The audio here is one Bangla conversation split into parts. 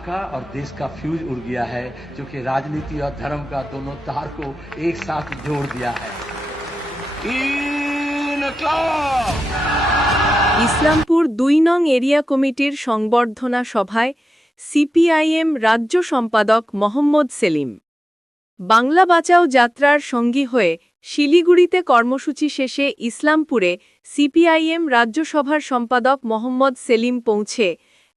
का और देश का फ्यूज उड़ गया है जो कि राजनीति और धर्म का दोनों तार को एक साथ जोड़ दिया है ইসলামপুর দুই নং এরিয়া কমিটির সংবর্ধনা সভায় সিপিআইএম রাজ্য সম্পাদক মোহাম্মদ সেলিম বাংলা বাঁচাও যাত্রার সঙ্গী হয়ে শিলিগুড়িতে কর্মসূচি শেষে ইসলামপুরে সিপিআইএম রাজ্যসভার সম্পাদক মোহাম্মদ সেলিম পৌঁছে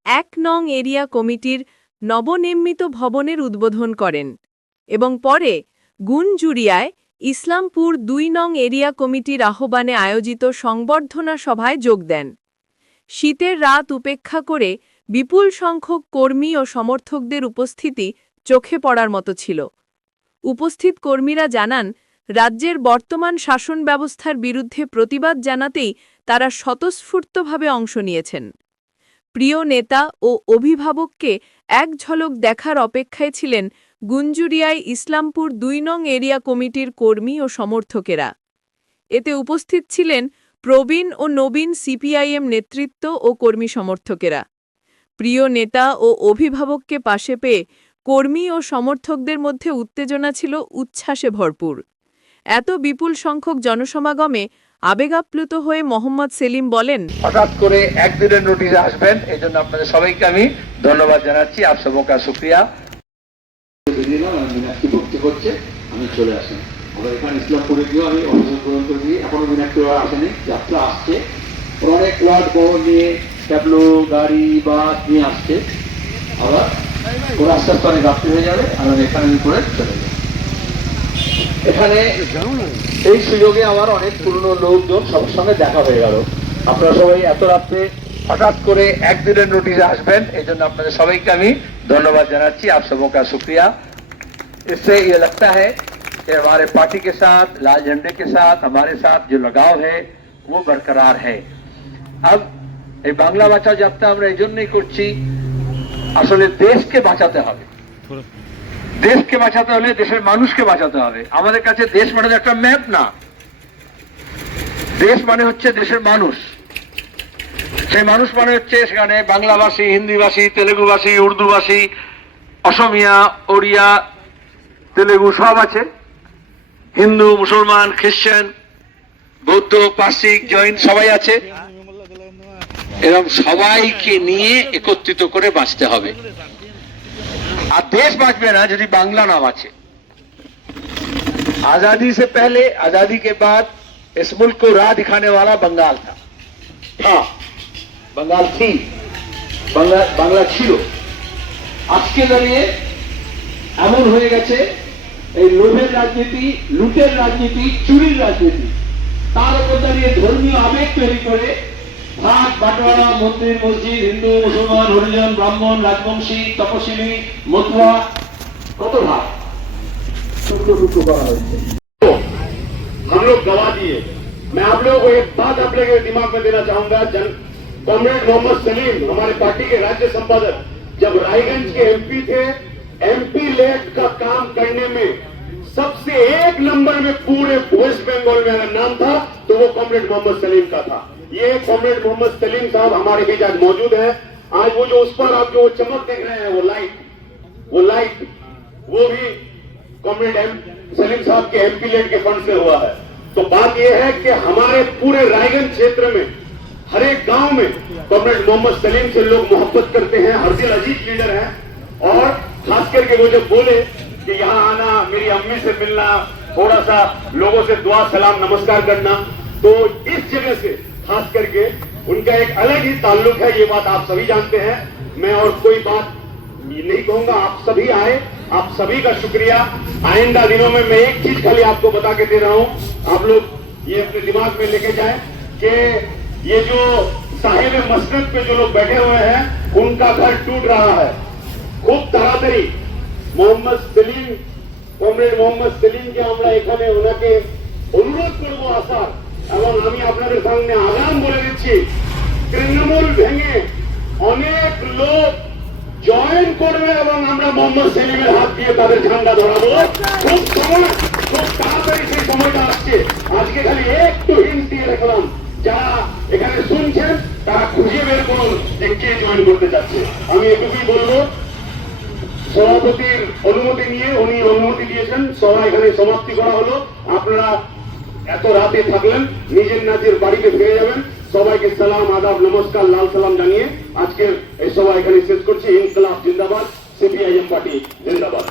এক নং এরিয়া কমিটির নবনির্মিত ভবনের উদ্বোধন করেন এবং পরে গুনজুরিয়ায় ইসলামপুর দুই নং এরিয়া কমিটির আহ্বানে আয়োজিত সংবর্ধনা সভায় যোগ দেন। শীতের রাত উপেক্ষা করে বিপুল সংখ্যক কর্মী ও সমর্থকদের উপস্থিতি চোখে পড়ার মতো ছিল। উপস্থিত কর্মীরা জানান, রাজ্যের বর্তমান শাসন ব্যবস্থার বিরুদ্ধে প্রতিবাদ জানাতেই তারা স্বতঃস্ফূর্তভাবে অংশ নিয়েছেন। প্রিয় নেতা ও অভিভাবককে এক ঝলক দেখার অপেক্ষায় ছিলেন গুঞ্জুরিয়ায় ইসলামপুর দুই নং এরিয়া কমিটির কর্মী ও সমর্থকেরা। এতে উপস্থিত ছিলেন প্রবীণ ও নবীন সিপিআইএম নেতৃত্ব ও কর্মী সমর্থকেরা। প্রিয় নেতা ও অভিভাবককে পাশে পেয়ে কর্মী ও সমর্থকদের মধ্যে উত্তেজনা ছিল, উচ্ছ্বাসে ভরপুর। এত বিপুল সংখ্যক জনসমাগমে আবেগাপ্লুত হয়ে মোহাম্মদ সেলিম বলেন হঠাৎ করে একদিনের নোটিশে আসবেন এই জন্য আপনাদের সবাইকে আমি ধন্যবাদ জানাচ্ছি। আপ সবকা শুক্রিয়া। আমি চলে আসি। আবার এখানে ইসলামপুরে গিয়েও আমি অভিযোগ গ্রহণ করে দিই এখনও মীনাক্ষী আসেনি যাত্রা আসছে। ওরা অনেক প্লট বড় নিয়ে ট্যাবলো গাড়ি বাস নিয়ে আসছে। আবার ওরা আস্তে আস্তে অনেক রাত্রি হয়ে যাবে আর এখানে করে চলে যাব। এখানে এই সুযোগে আমার অনেক পুরনো লোকজন সবার সঙ্গে দেখা হয়ে গেল আপনারা সবাই এত রাত্রে হঠাৎ করে একদিনের নোটিশে আসবেন এই জন্য আপনাদের সবাইকে আমি ধন্যবাদ জানাচ্ছি आप सबों का शुक्रिया इससे ये लगता है कि हमारे पार्टी के साथ लाल झंडे के साथ हमारे साथ जो लगाव है वो बरकरार है अब এই বাংলা বাঁচাও যাত্রা আমরা এই জন্যই করছি আসলে দেশকে বাঁচাতে হবে দেশকে বাঁচাতে হলে দেশের মানুষকে বাঁচাতে হবে। আমাদের কাছে দেশ মানে একটা ম্যাপ না। দেশ মানে হচ্ছে দেশের মানুষ। সেই মানুষ মানে হচ্ছে সেখানে বাংলাভাষী, হিন্দিভাষী, তেলেগুভাষী, উর্দুভাষী, অসমিয়া, ওড়িয়া, তেলেগু সব আছে। হিন্দু, মুসলমান খ্রিস্টান বৌদ্ধ, পার্সিক, জৈন সবাই আছে। এরকম সবাইকে নিয়ে একত্রিত করে বাঁচতে হবে। আর দেশ বাঁচবে না যদি বাংলা না বাঁচে आजादी से पहले आजादी के बाद इस मुल्क को राह दिखाने वाला बंगाल था था बंगाल थी বাংলা বাংলা ছিল আজকে দাঁড়িয়ে এমন হয়ে গেছে এই লোভের রাজনীতি লুটের রাজনীতি চুরির রাজনীতি তার উপর দাঁড়িয়ে ধর্মীয় আবেগ তৈরি করে ভাগ বাটোয়ারা মন্দির মসজিদ হিন্দু মুসলমান হরিজন ব্রাহ্মণ রাজবংশী তপশিলী মতুয়া কত ভাগ টুকরো টুকরো করা হয়েছে हम लोग गवा दिए मैं आप लोगों को एक बात आप लोगों के दिमाग में देना चाहूंगा जन कॉमरेड मोहम्मद सलीम हमारे पार्टी के राज्य संपादक जब रायगंज के एमपी थे एमपी लेट का काम करने में सबसे एक नंबर में पूरे वेस्ट बंगाल में अगर नाम था तो वो कॉमरेड मोहम्मद सलीम का था ये कॉमरेड मोहम्मद सलीम साहब हमारे बीच आज मौजूद है। आज वो जो उस पर आप जो चमक देख रहे हैं, वो लाइट वो लाइट वो भी कॉमरेड एम, सलीम साहब के एमपी के फंड से हुआ है। तो बात यह है कि हमारे पूरे रायगंज क्षेत्र में, हर एक गाँव में कॉमरेड मोहम्मद सलीम से लोग मोहब्बत करते हैं हरदिल अज़ीज़ लीडर हैं। और खास करके वो जब बोले कि यहाँ आना, मेरी अम्मी से मिलना, थोड़ा सा लोगों से दुआ, सलाम, नमस्कार करना तो इस जगह से खास करके उनका एक अलग ही ताल्लुक है, ये बात आप सभी जानते हैं। मैं और कोई बात नहीं कहूँगा, आप सभी आए, आप सभी का शुक्रिया। आइंदा दिनों में मैं एक चीज़ खाली आपको बता के दे रहा हूँ, आप लोग ये अपने दिमाग में लेके जाए कि ये जो साहिब मस्जिद पे जो लोग बैठे हुए हैं, उनका घर टूट रहा है। खूब तरातरी मोहम्मद सलीम, कॉमरेड मोहम्मद सलीम के हमारा এখানে अनुरोध कर वो आसार এবং আমি আপনাদের সামনে আগাম বলে দিচ্ছি, তৃণমূল ভেঙে অনেক লোক জয়েন করবে এবং আমরা মোহাম্মদ সেলিমের হাত দিয়ে তাদের ঝান্ডা ধরাবো। খুব সময়, খুব তাড়াতাড়ি সেই সময়টা আসছে। আজকে খালি একটু হিন্ট দিয়ে রাখলাম যারা এখানে শুনছেন, তারা খুঁজে বের করুন যে কে জয়েন করতে চাচ্ছে আমি এটুকুই বলব, সভাপতির অনুমতি নিয়ে উনি অনুমতি দিয়েছেন, সভা এখানে সমাপ্তি করা হলো। আপনারা এত রাতে থাকলেন, নিজের নাচের বাড়িতে ফিরে যাবেন। সবাইকে সালাম, আদাব, নমস্কার, লাল সালাম জানিয়ে আজকে এই সভা এখানে শেষ করছি। ইনকলাব জিন্দাবাদ, সিপিআইএম পার্টি জিন্দাবাদ।